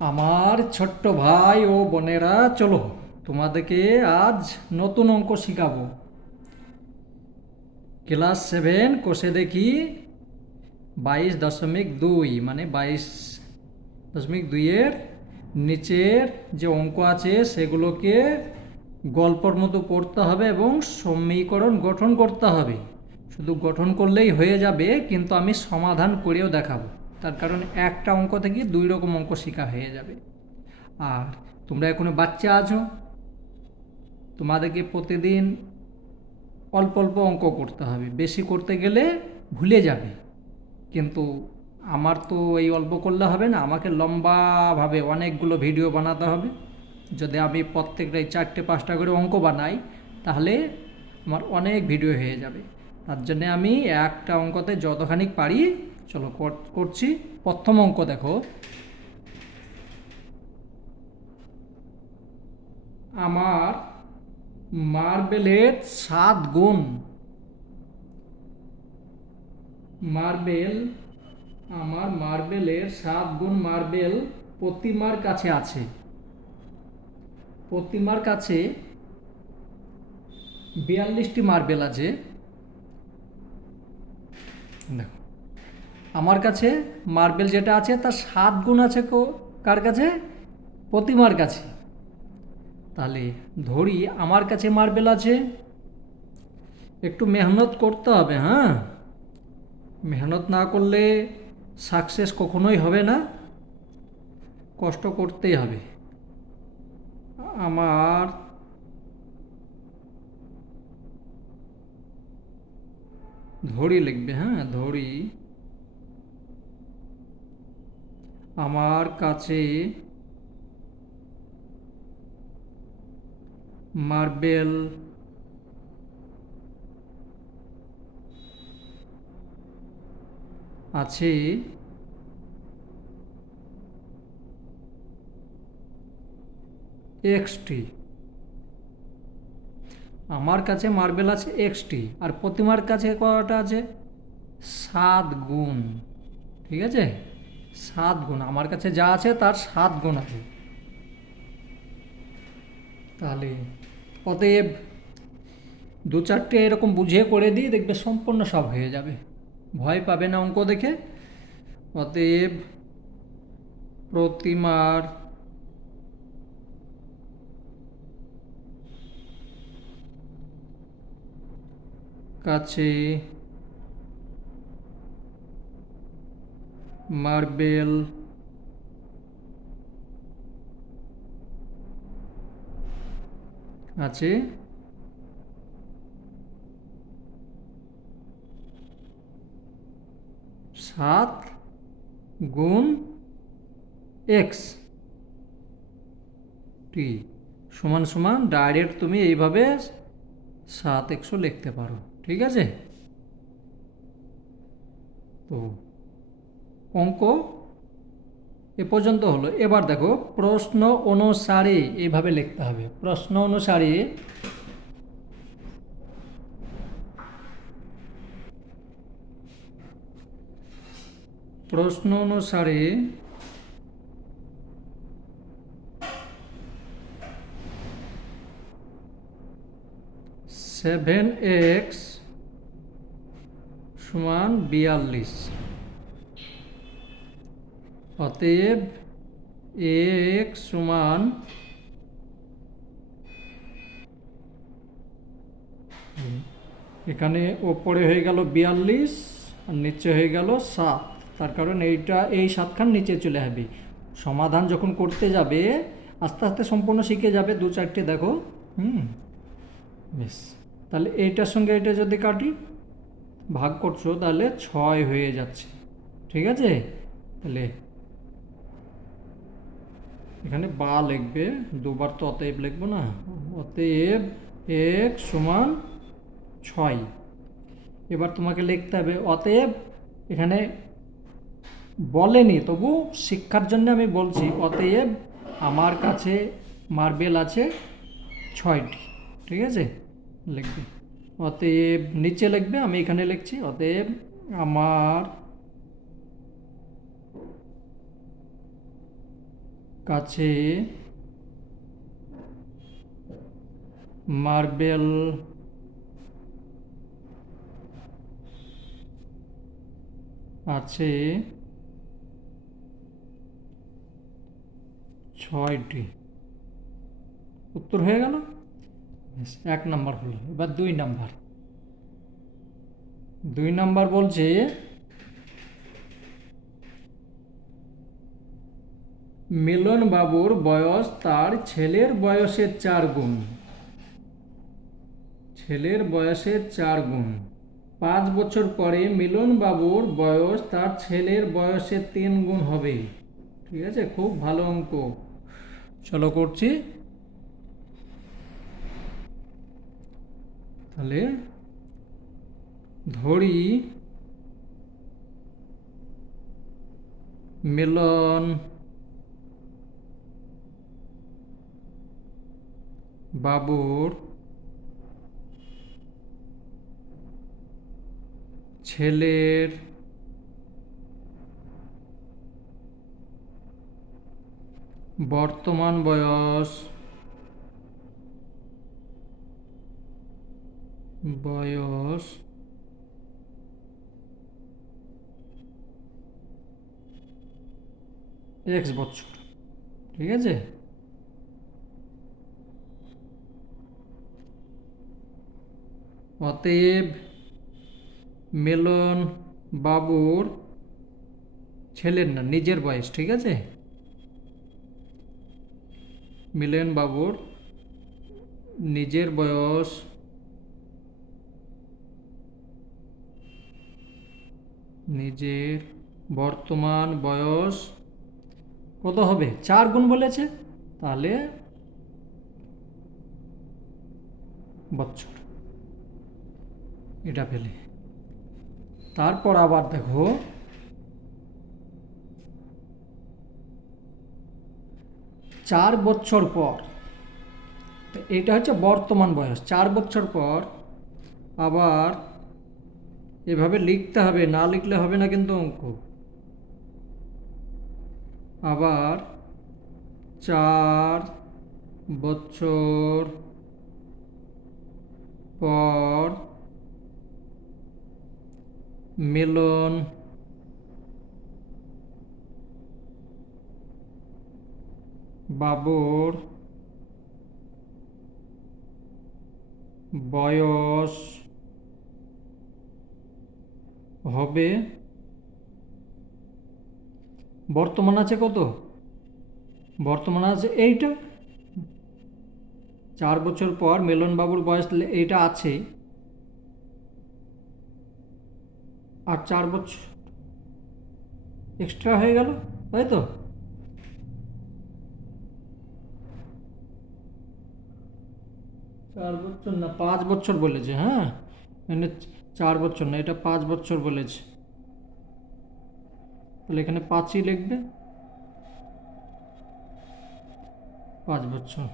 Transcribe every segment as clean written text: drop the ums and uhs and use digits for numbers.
আমার ছোট্ট ভাই ও বোনেরা, চলো তোমাদেরকে আজ নতুন অঙ্ক শিখাবো। ক্লাস 7 কোষে দেখি 22.2, মানে 22.2-এর নিচের যে অঙ্ক আছে সেগুলোকে গল্পর মতো পড়তে হবে এবং সমীকরণ গঠন করতে হবে। শুধু গঠন করলেই হয়ে যাবে, কিন্তু আমি সমাধান করেও দেখাবো। তার কারণ একটা অঙ্ক থেকে 2 রকম অঙ্ক শেখা হয়ে যাবে। আর তোমরা এখনো বাচ্চা আছো, তোমাদেরকে প্রতিদিন অল্প অল্প অঙ্ক করতে হবে, বেশি করতে গেলে ভুলে যাবে। কিন্তু আমার তো এই অল্প করলে হবে না, আমাকে লম্বাভাবে অনেকগুলো ভিডিও বানাতে হবে। যদি আমি প্রত্যেকটাই 4-5টা করে অঙ্ক বানাই, তাহলে আমার অনেক ভিডিও হয়ে যাবে। তার জন্যে আমি একটা অঙ্কতে যতখানি পারি চলো করছি। প্রথম অঙ্ক দেখো, আমার মার্বেলের 7 গুণ। আমার মার্বেলের 7 গুণ মার্বেল প্রতিমার কাছে আছে। প্রতিমার কাছে 42টি মার্বেল আছে। দেখো, আমার কাছে মার্বেল যেটা আছে তার 7 গুণ আছে কার কাছে? প্রতিমার কাছে। তাহলে ধরি আমার কাছে মার্বেল আছে, একটু মেহনত করতে হবে। হ্যাঁ, মেহনত না করলে সাকসেস কখনোই হবে না, কষ্ট করতেই হবে। আমার ধরি লিখবে, হ্যাঁ ধরি, আমার কাছে মার্বেল আছে এক্সটি। আমার কাছে মার্বেল আছে এক্সটি, আর প্রতিমার কাছে কটা আছে? 7 গুণ। ঠিক আছে, 7 গুণ। আমার কাছে যা আছে তার 7 গুণ আছে। তাহলে অতএব 2-4টে এরকম বুঝিয়ে করে দিই, দেখবে সম্পূর্ণ সব হয়ে যাবে, ভয় পাবে না অঙ্ক দেখে। অতএব প্রতিমার কাছে মার্বেল আছে 7 গুণ টি সমান সমান ডাইরেক্ট তুমি এইভাবে 7 লিখতে পারো। ঠিক আছে, তো অঙ্ক এ পর্যন্ত হলো। এবার দেখো, প্রশ্ন অনুসারে এইভাবে লিখতে হবে। প্রশ্ন অনুসারে প্রশ্ন অনুসারে 7x সমান 42। অতএব x সমান এখানে ওপরে হয়ে গেল 42 আর নিচে হয়ে গেল 7। তার কারণ এই 7খান নিচে চলে আসবে। সমাধান যখন করতে যাবে আস্তে আস্তে সম্পূর্ণ শিখে যাবে। 2-4টে দেখো, বেশ। তাহলে এইটার সঙ্গে এটা যদি কাটি, ভাগ করছো, তাহলে 6 হয়ে যাচ্ছে। ঠিক আছে, তাহলে এখানে বা লিখবে, দুবার তো অতএব লিখবো না। অতএব x সমান 6। এবার তোমাকে লিখতে হবে অতএব, এখানে বলেনি তবু শিক্ষার জন্য আমি বলছি, অতএব আমার কাছে মার্বেল আছে 6টি। ঠিক আছে, লিখবে অতএব, নিচে লিখবে, আমি এখানে লিখছি অতএব আমার কাছে মার্বেল আছে 6টি। উত্তর হয়ে গেল। 1 নম্বর হলো। এবার 2 নম্বর। 2 নম্বর বলছে মিলন বাবুর বয়স তার ছেলের বয়সের 4 গুণ। ছেলের বয়সের 4 গুণ। 5 বছর পরে মিলন বাবুর বয়স তার ছেলের বয়সের 3 গুণ হবে। ঠিক আছে, খুব ভালো অঙ্ক। চলো করছি। তাহলে ধরি মিলন বাবুর ছেলের বর্তমান বয়স 1 বছর। ঠিক আছে, অতএব মিলন বাবুর ছেলের না, নিজের বয়স। ঠিক আছে, মিলন বাবুর নিজের বয়স নিজের বর্তমান বয়স কত হবে? 4 গুণ বলেছে, তাহলে বছর। এটা পেলে। তারপর আবার দেখো, চার বছর পর, এটা হচ্ছে বর্তমান বয়স। 4 বছর পর আবার এভাবে লিখতে হবে, না লিখলে হবে না কিন্তু অঙ্ক। আবার 4 বছর পর মিলন বাবুর বয়স হবে, বর্তমান আছে কত? বর্তমান আছে এইটা। 4 বছর পর মিলন বাবুর বয়স এইটা আছে, আর 4 বছর এক্সট্রা হয়ে গেল, তাই তো? চার বছর না, 5 বছর বলেছে। হ্যাঁ, মানে 4 বছর না, এটা 5 বছর বলেছে। তাহলে এখানে 5ই লিখবে, 5 বছর।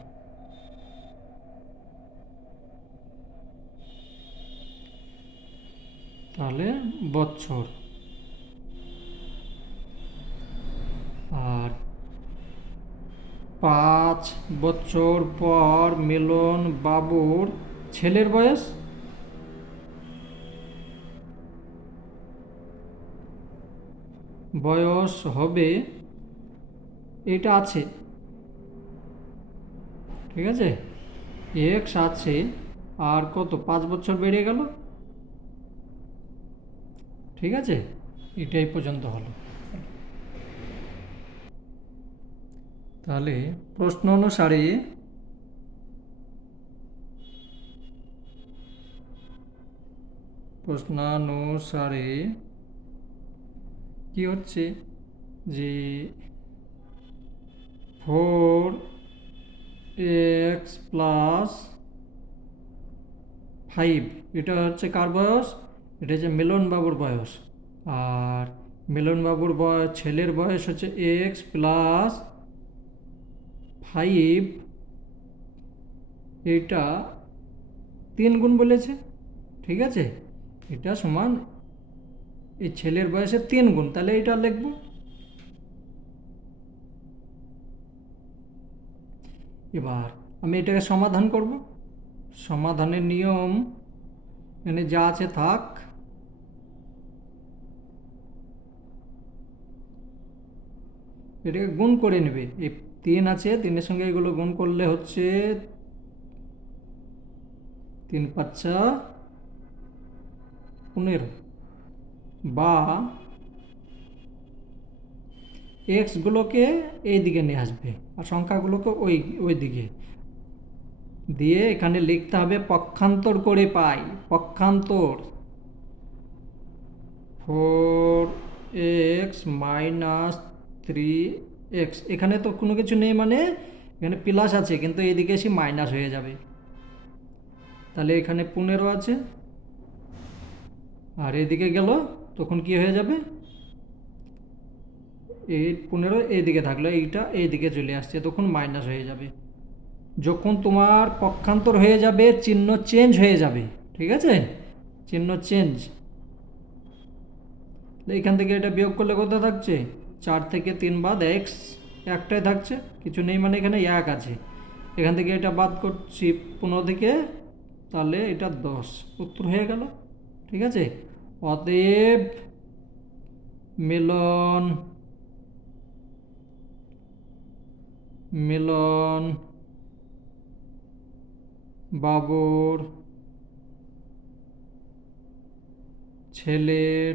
তাহলে বছর। আর 5 বছর পর মিলন বাবুর ছেলের বয়স হবে, এটা আছে। ঠিক আছে, এক্স আছে, আর কত? 5 বছর বেড়ে গেল। ঠিক আছে, এটাই পর্যন্ত হলো। তাহলে প্রশ্নানুসারে কি হচ্ছে যে 4x + 5, এটা হচ্ছে কার বয়স? এটা হচ্ছে মিলন বাবুর বয়স। আর মিলন বাবুর ছেলের বয়স হচ্ছে x + 5, এটা 3 গুণ বলেছে। ঠিক আছে, এটা সমান এই ছেলের বয়সের 3 গুণ। তাহলে এটা লিখব। এবার আমি এটাকে সমাধান করব। সমাধানের নিয়ম এখানে যা আছে থাক, এটাকে গুণ করে নেবে। এই 3 আছে, 3-এর সঙ্গে এগুলো গুণ করলে হচ্ছে 3×5 = 15, বা এক্সগুলোকে এই দিকে নিয়ে আসবে আর সংখ্যাগুলোকে ওই দিকে দিয়ে এখানে লিখতে হবে পক্ষান্তর করে পাই। পক্ষান্তর 4x - 3x, এখানে তো কোনো কিছু নেই, মানে এখানে প্লাস আছে কিন্তু এইদিকে এসে মাইনাস হয়ে যাবে। তাহলে এখানে 15 আছে আর এদিকে গেল তখন কি হয়ে যাবে, এই 15 এইদিকে থাকলো, এইটা এইদিকে চলে আসছে তখন মাইনাস হয়ে যাবে। যখন তোমার পক্ষান্তর হয়ে যাবে চিহ্ন চেঞ্জ হয়ে যাবে, ঠিক আছে, চিহ্ন চেঞ্জ। এখান থেকে এটা বিয়োগ করলে কত থাকছে, 4 থেকে 3 বাদ এক্স একটাই থাকছে, কিছু নেই, মানে এখানে 1 আছে। এখান থেকে এটা বাদ করছি 15 থেকে, তাহলে এটা 10, উত্তর হয়ে গেল। ঠিক আছে, অতএব মিলন মিলন বাবুর ছেলের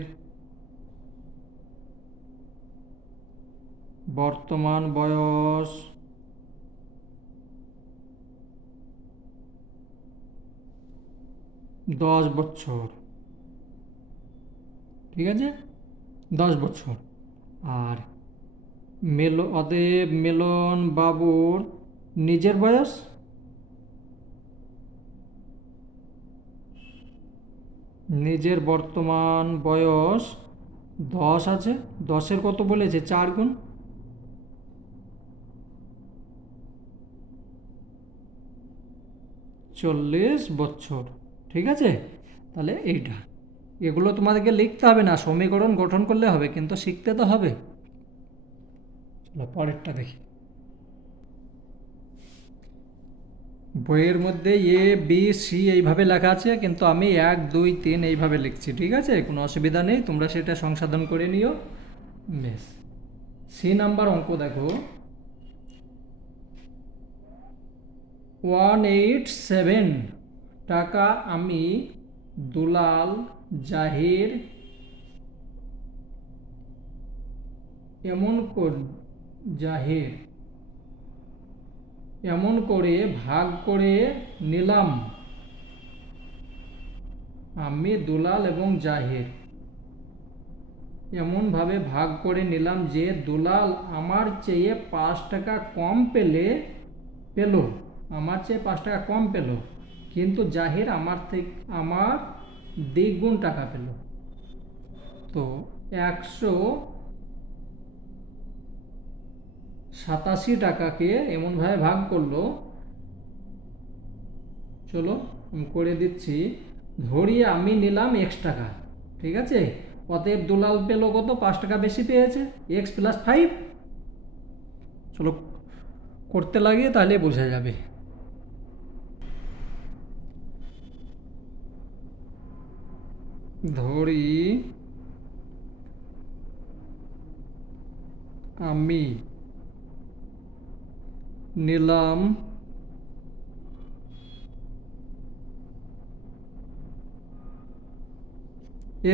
বর্তমান বয়স 10 বছর। ঠিক আছে, 10 বছর। আর অতএব মিলন বাবুর নিজের বয়স, নিজের বর্তমান বয়স 10 আছে, 10-এর কত বলেছে, 4 গুণ, 40 বছর। ঠিক আছে, তাহলে এইটা, এগুলো তোমাদেরকে লিখতে হবে না, সমীকরণ গঠন করলে হবে, কিন্তু শিখতে তো হবে। চলো পরেরটা দেখি। বইয়ের মধ্যে এ বি সি এইভাবে লেখা আছে, কিন্তু আমি 1 2 3 এইভাবে লিখছি। ঠিক আছে, কোনো অসুবিধা নেই, তোমরা সেটা সংশোধন করে নিও। বেশ, সি নাম্বার অঙ্ক দেখো, 187 টাকা আমি দুলাল জাহির এমন করে ভাগ করে নিলাম। আমি দুলাল এবং জাহির এমনভাবে ভাগ করে নিলাম যে দুলাল আমার চেয়ে 5 টাকা কম পেল, আমার চেয়ে 5 টাকা কম পেল, কিন্তু জাহির আমার দ্বিগুণ টাকা পেল। তো 187 টাকাকে এমনভাবে ভাগ করলো, চলো আমি করে দিচ্ছি। ধরি আমি নিলাম x টাকা, ঠিক আছে, অতএব দুলাল পেল কত, 5 টাকা বেশি পেয়েছে, x + 5। চলো করতে লাগিয়ে তাহলে বোঝা যাবে। ধরি আমি নিলাম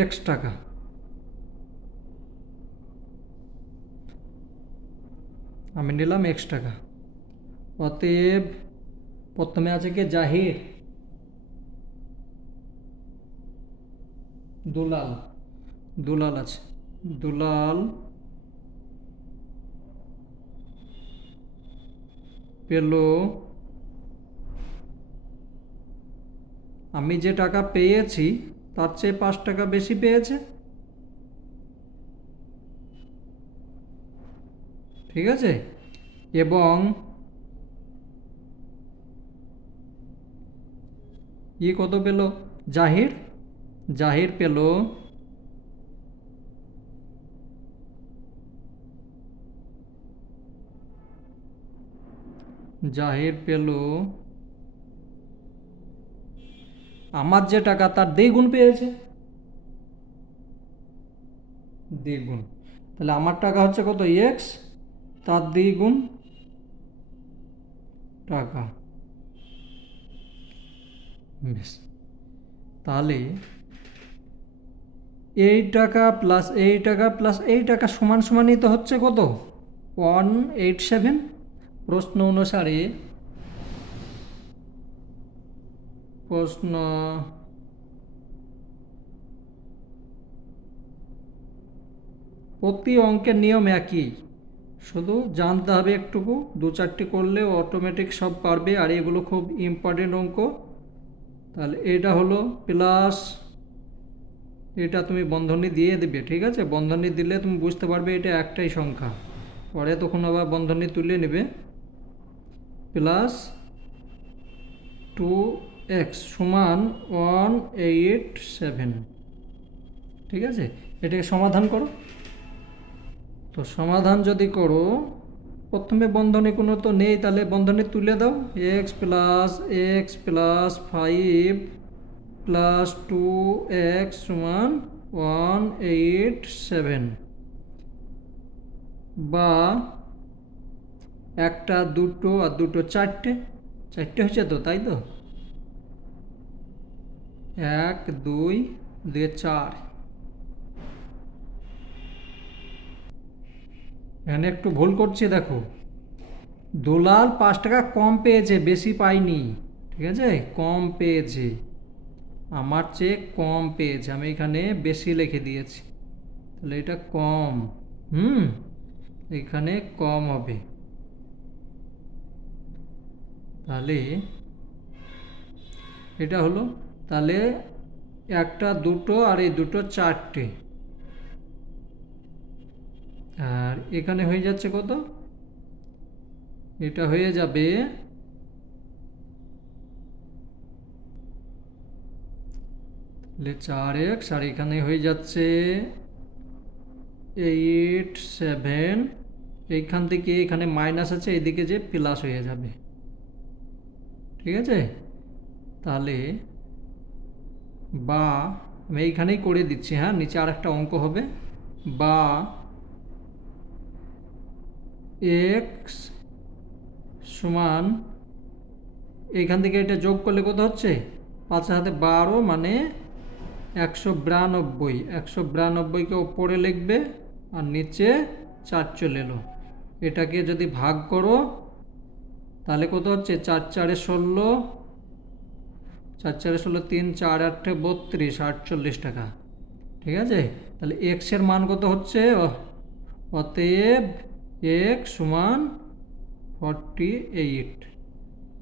x টাকা, আমি নিলাম x টাকা, অতএব প্রথমে আছে কি জাহির, দুলাল আছে, দুলাল পেল, আমি যে টাকা পেয়েছি তার চেয়ে 5 টাকা বেশি পেয়েছে। ঠিক আছে, এবং কত পেল, জাহির পেল 90 জাহির পেল আমার যে টাকা তার দ্বিগুণ পেয়েছে, দ্বিগুণ। তাহলে আমার টাকা হচ্ছে কত, এক্স, তার দ্বিগুণ টাকা। বেশ, তাহলে এই টাকা প্লাস এই টাকা প্লাস এই টাকা সমান সমানই তো হচ্ছে কত, 187। প্রশ্ন অনুসারে প্রতি অঙ্কের নিয়ম একই, শুধু জানতে হবে একটুকু, দু চারটি করলে অটোমেটিক সব পারবে। আর এগুলো খুব ইম্পর্টেন্ট অঙ্ক। তাহলে এটা হলো প্লাস, এটা তুমি বন্ধনী দিয়ে দিবে, ঠিক আছে? বন্ধনী দিলে তুমি বুঝতে পারবে এটা একটাই সংখ্যা, পরে তখন আবার বন্ধনী তুলে নেবে। প্লাস 2x সমান 187, ঠিক আছে? এটাকে সমাধান করো। তো সমাধান যদি করো, প্রথমে বন্ধনী কোনো তো নেই, তাহলে বন্ধনী তুলে দাও। x প্লাস 5 প্লাস 2x সমান 187, বা একটা দুটো আর দুটো চারটে, চারটে হচ্ছে তো, তাই তো? 1 2 দিয়ে 4। এখানে একটু ভুল করছি, দেখো, দুলাল 5 টাকা কম পেয়েছে, বেশি পাইনি, ঠিক আছে? কম পেয়েছে, আমার চেয়ে কম পেয়েছে, আমি এখানে বেশি লিখে দিয়েছি, তাহলে এটা কম। এখানে কম হবে। তাহলে এটা হলো, তাহলে একটা দুটো আর এই দুটো চারটে, আর এখানে হয়ে যাচ্ছে কত, এটা হয়ে যাবে 4x, আর এখানে হয়ে যাচ্ছে 87। এইখান থেকে এখানে মাইনাস আছে, এদিকে যে প্লাস হয়ে যাবে, ঠিক আছে? তাহলে বা আমি এইখানেই করে দিচ্ছি, হ্যাঁ, নিচে আর একটা অঙ্ক হবে, বা এক্স সমান, এইখান থেকে এটা যোগ করলে কত হচ্ছে, 5×12 মানে 192। 192কে ওপরে লিখবে আর নিচে 4 চলে এলো। এটাকে যদি ভাগ করো তাহলে কত হচ্ছে, 4 4 16, 4 4 16, 3 4 8 32, 48 টাকা, ঠিক আছে? তাহলে এক্স এর মান কত হচ্ছে, অতএব এক্স সমান 48,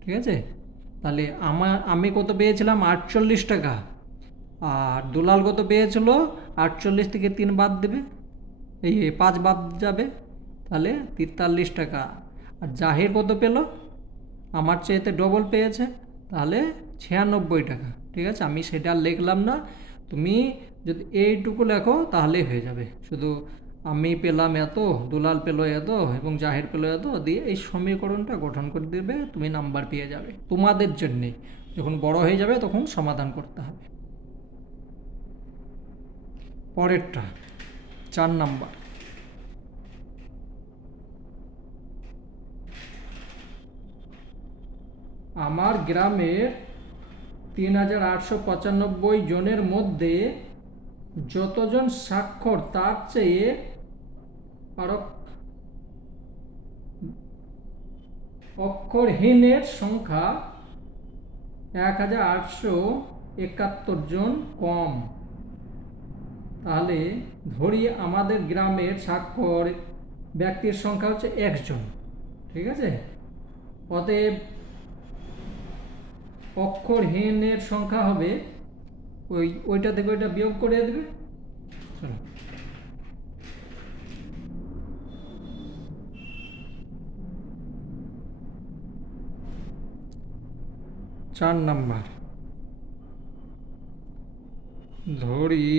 ঠিক আছে? তাহলে আমি কত পেয়েছিলাম, 48 টাকা, আর দুলাল কত পেয়েছিল, 48 থেকে 3 বাদ দেবে, এই 5 বাদ যাবে, তাহলে 43 টাকা। আর জাহির কত পেল, আমার চাইতে ডবল পেয়েছে, তাহলে 96 টাকা, ঠিক আছে? আমি সেটা লিখলাম না, তুমি যদি এইটুকু লেখো তাহলেই হয়ে যাবে। শুধু আমি পেলাম এত, দুলাল পেল এত এবং জাহির পেল এত দিয়ে এই সমীকরণটা গঠন করে দেবে, তুমি নাম্বার পেয়ে যাবে। তোমাদের জন্যে যখন বড় হয়ে যাবে তখন সমাধান করতে হবে। পরেরটা 4 নাম্বার, আমার গ্রামের 3895 জনের মধ্যে যতজন স্বাক্ষর তার চেয়ে আরো অক্ষরহীনের সংখ্যা 1871 জন কম। তাহলে ধরি আমাদের গ্রামের স্বাক্ষর ব্যক্তির সংখ্যা হচ্ছে 1 জন, ঠিক আছে? অতএব অক্ষরহীনের সংখ্যা হবে, ওইটা থেকে ওইটা বিয়োগ করে দেবে। চলো, 4 নাম্বার, ধরি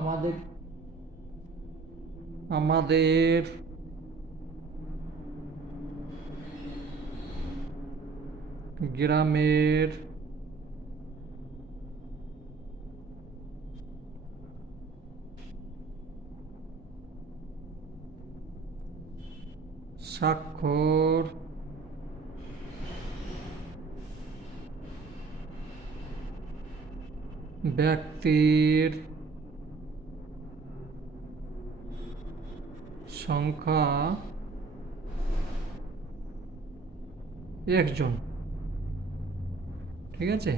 আমাদের আমাদের গ্রামের স্বাক্ষর ব্যক্তির সংখ্যা একজন। ঠিক আছে,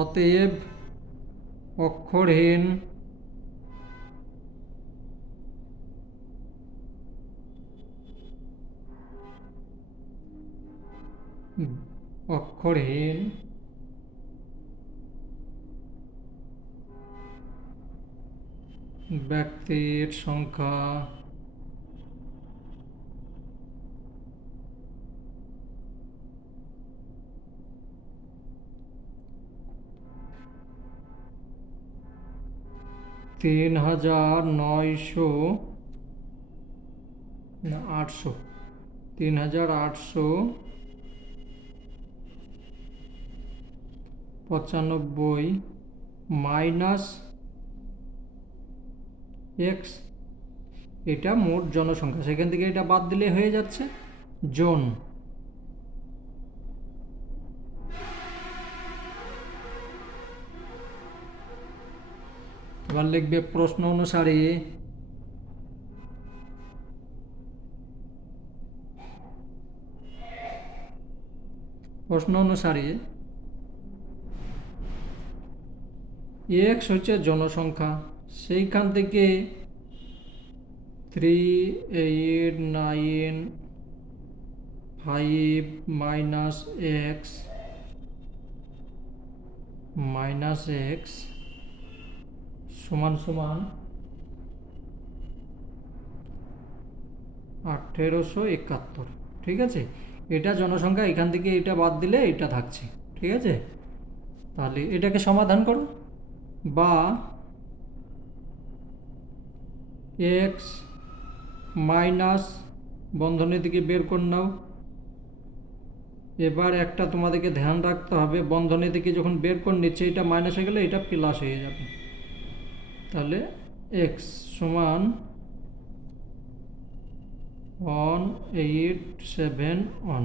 অতএব অক্ষরহীন অক্ষরহীন ব্যক্তির সংখ্যা তিন হাজার 3895 মাইনাস এক্স, এটা মোট জনসংখ্যা, সেখান থেকে এটা বাদ দিলে হয়ে যাচ্ছে জন। এবার লিখবে প্রশ্ন অনুসারে এক্স হচ্ছে জনসংখ্যা, সেইখান থেকে 3895 মাইনাস এক্স সমান 1871। ঠিক আছে, এটা জনসংখ্যা, এখান থেকে এটা বাদ দিলে এটা থাকছে। ঠিক আছে, তাহলে এটাকে সমাধান করো, বা এক্স মাইনাস বন্ধনী থেকে বের করে নাও। এবার একটা তোমাদেরকে ধ্যান রাখতে হবে, বন্ধনী থেকে যখন বের করে নিচ্ছে এটা মাইনাস হয়ে গেলে এটা প্লাস হয়ে যাবে। তাহলে এক্স সমান 1871,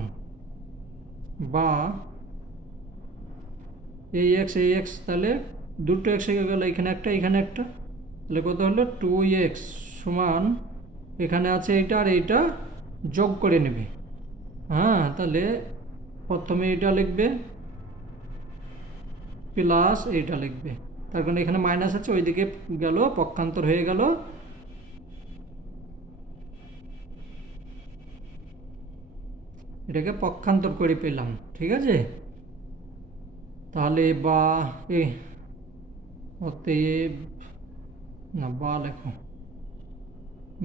বা এই এক্স তাহলে দুটো এক্স হয়ে গেল, এখানে একটা এখানে একটা, তাহলে কত হলো 2x সমান এখানে আছে এইটা আর এইটা যোগ করে নেবে। হ্যাঁ, তাহলে প্রথমে এটা লিখবে প্লাস এইটা লিখবে, তার কারণে এখানে মাইনাস আছে, ওইদিকে গেল পক্ষান্তর হয়ে গেল। এটাকে পক্ষান্তর করে পেলাম। ঠিক আছে, তাহলে বা অতএব না বা লেখো,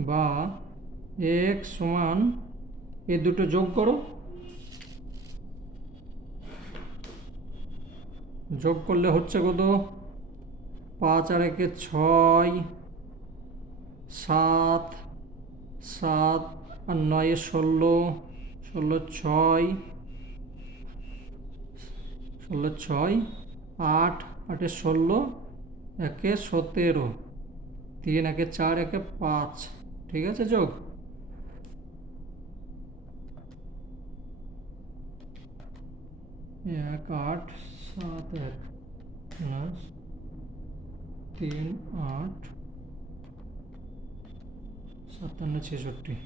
বা এক্স সমান এই দুটো যোগ করো, যোগ করলে হচ্ছে কত 5 আর 1 6, 7 7 আর 9 16, 16 6 8 8 16, 1 17, 3 1 4 1 5। ঠিক আছে, যোগ 1 8 7 1 প্লাস 3 8 57 66।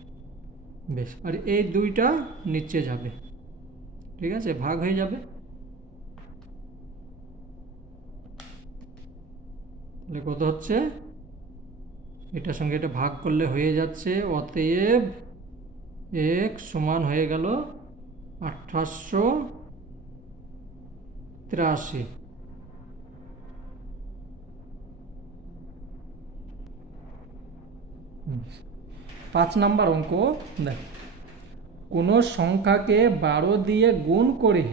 বেশ, আর এই দুইটা নিচে যাবে। ঠিক আছে, ভাগ হয়ে যাবে, তাহলে কত হচ্ছে, এটার সঙ্গে এটা ভাগ করলে হয়ে যাচ্ছে। অতএব এক সমান হয়ে গেল 1883। পাঁচ নাম্বার অঙ্ক দেখ, কোনো সংখ্যাকে 12 দিয়ে গুণ করে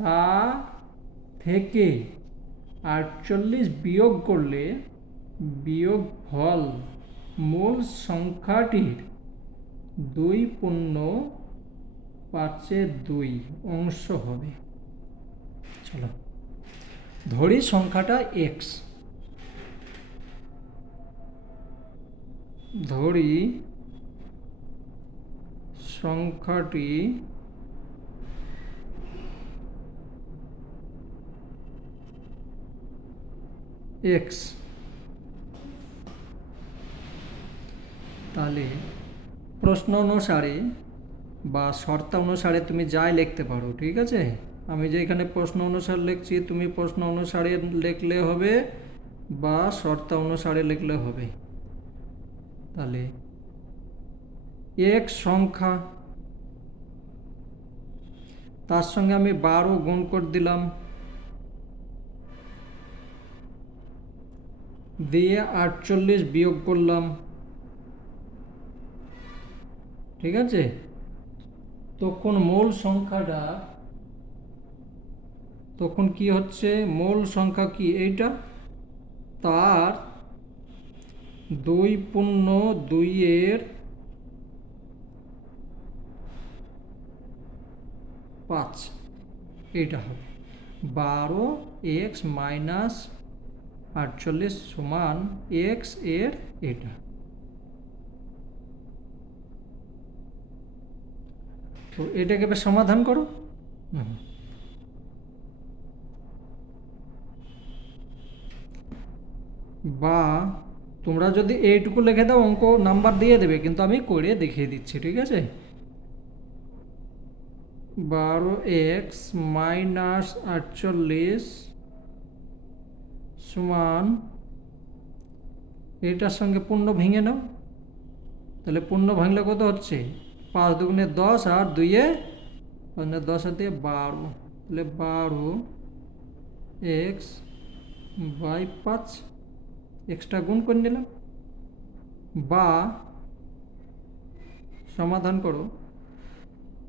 তা থেকে 48 বিয়োগ করলে বিয়োগফল মূল সংখ্যাটির 2.5/2 অংশ হবে। চলো ধরি সংখ্যাটা এক্স, ধরি সংখ্যাটি এক্স, তাহলে প্রশ্ন অনুসারে বা শর্তানুসারে তুমি যাই লিখতে পারো, ঠিক আছে। আমি যে এখানে প্রশ্ন অনুসারে লিখছি, তুমি প্রশ্ন অনুসারে লিখলে হবে বা শর্তানুসারে লিখলে হবে। তাহলে এক্স সংখ্যা, তার সঙ্গে আমি 12 গুণ করে দিলাম, দিয়ে 48 বিয়োগ করলাম, ঠিক আছে। তখন মূল সংখ্যাটা, তখন কি হচ্ছে, মূল সংখ্যা কি এইটা, তার 2.2/5 এইটা হবে। 12x মাইনাস 48 সমান x এর এটা। তো এটাকে এবার সমাধান করো। বা তোমরা যদি এইটুকু লিখে দাও অঙ্ক নাম্বার দিয়ে দেবে, কিন্তু আমি করে দেখিয়ে দিচ্ছি, ঠিক আছে। 12x মাইনাস 48 সমান, এটার সঙ্গে পূর্ণ ভেঙে নাও, তাহলে পূর্ণ ভাঙলে কত হচ্ছে, 5 দুগুণে 10 আর 2 10 আর 2 12, তাহলে 12x/5 এক্সট্রা গুণ করে নিলাম। বা সমাধান করো,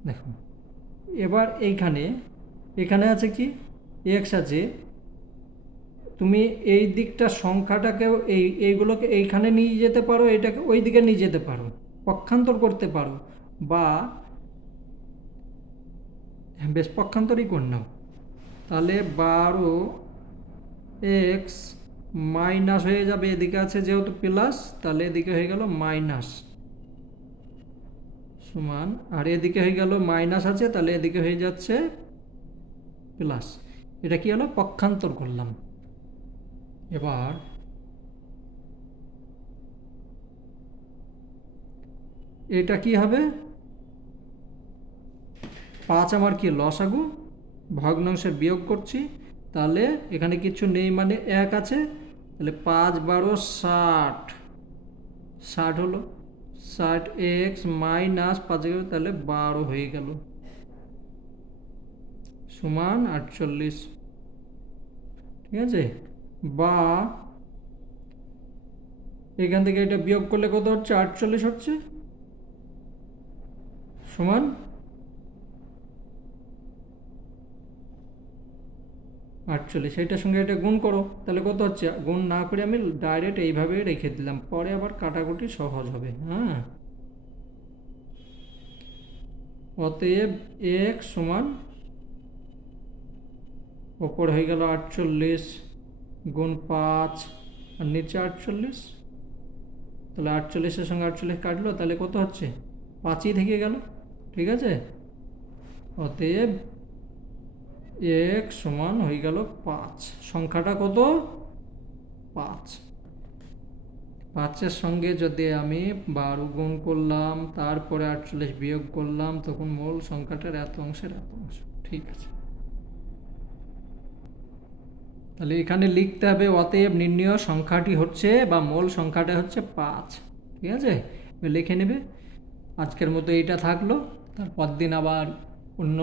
দেখো এবার এখানে আছে কি, এক্স আছে, তুমি এই দিকটা সংখ্যাটাকেও এইগুলোকে এইখানে নিয়ে যেতে পারো, এটাকে ওই দিকে নিয়ে যেতে পারো, পক্ষান্তর করতে পারো, বা বেশ পক্ষান্তরই করে নাও। তাহলে 12x মাইনাস হয়ে যাবে, এদিকে আছে যেহেতু প্লাস, তাহলে এদিকে হয়ে গেল মাইনাস সমান, আর এদিকে হয়ে গেল মাইনাস আছে, তাহলে এদিকে হয়ে যাচ্ছে প্লাস। এটা কি হলো, পক্ষান্তর করলাম। এবার এটা কি হবে, 5 আমার কি লসাগু, ভগ্নাংশে বিয়োগ করছি, তাহলে এখানে কিছু নেই মানে 1 আছে, তাহলে 5 12 60, 60 হলো, 60x মাইনাস 5, তাহলে 12 হয়ে গেল সমান 48, ঠিক আছে। বা এখান থেকে এটা বিয়োগ করলে কত হচ্ছে, 48 হচ্ছে সমান 48, এটার সঙ্গে এটা গুণ করো, তাহলে কত হচ্ছে, গুণ না করে আমি ডাইরেক্ট এইভাবে রেখে দিলাম, পরে আবার কাটাকুটি সহজ হবে। হ্যাঁ, অতএব x সমান ওপর হয়ে গেল 48 গুণ 5 আর নিচে 48, তাহলে 48-এর সঙ্গে 48 কাটলো, তাহলে কত হচ্ছে, 5ই থেকে গেল, ঠিক আছে। অতএব x সমান হয়ে গেল 5, সংখ্যাটা কত, 5। 5-এর সঙ্গে যদি আমি 12 গুণ করলাম, তারপরে 48 বিয়োগ করলাম, তখন মূল সংখ্যাটার এত অংশের এত অংশ, ঠিক আছে। তাহলে এখানে লিখতে হবে, অতএব নির্ণয় সংখ্যাটি হচ্ছে বা মূল সংখ্যাটা হচ্ছে 5, ঠিক আছে, লিখে নেবে। আজকের মতো এইটা থাকলো, তারপর দিন আবার অন্য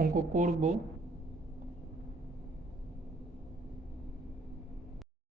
অঙ্ক করব।